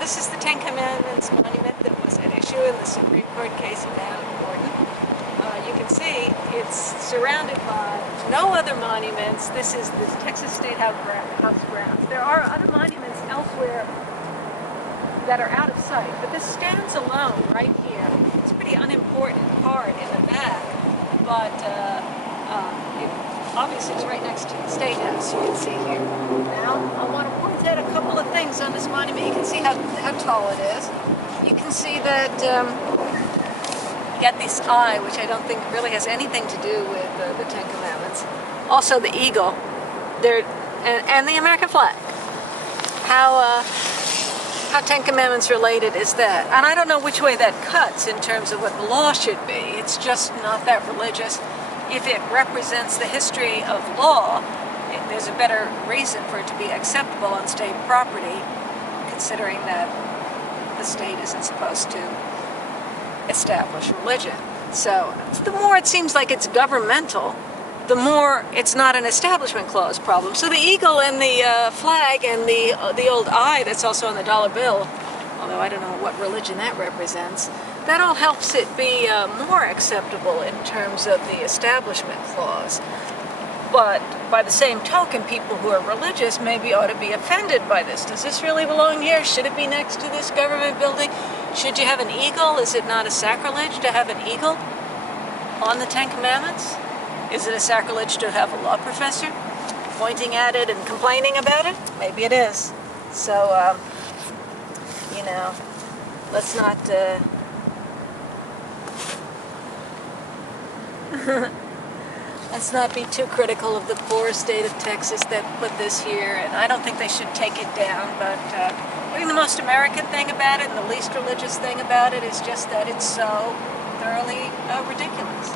this is the Ten Commandments monument that was at issue in the Supreme Court case about Orden. You can see it's surrounded by no other monuments. This is the Texas State House grounds. There are other monuments elsewhere that are out of sight, but this stands alone right here. It's a pretty unimportant part in the back, but it obviously is right next to the State House, you can see here. Now, I want to point out a couple of things on this monument. You can see how tall it is. You can see that you got this eye, which I don't think really has anything to do with the Ten Commandments. Also the eagle, and the American flag. How Ten Commandments related is that? And I don't know which way that cuts in terms of what the law should be. It's just not that religious. If it represents the history of law, there's a better reason for it to be acceptable on state property, considering that the state isn't supposed to establish religion. So the more it seems like it's governmental, the more it's not an establishment clause problem. So the eagle and the flag and the old eye that's also on the dollar bill, although I don't know what religion that represents, that all helps it be more acceptable in terms of the establishment clause. But by the same token, people who are religious maybe ought to be offended by this. Does this really belong here? Should it be next to this government building? Should you have an eagle? Is it not a sacrilege to have an eagle on the Ten Commandments? Is it a sacrilege to have a law professor pointing at it and complaining about it? Maybe it is. So, you know, let's not... let's not be too critical of the poor state of Texas that put this here, and I don't think they should take it down, but I think the most American thing about it and the least religious thing about it is just that it's so thoroughly ridiculous.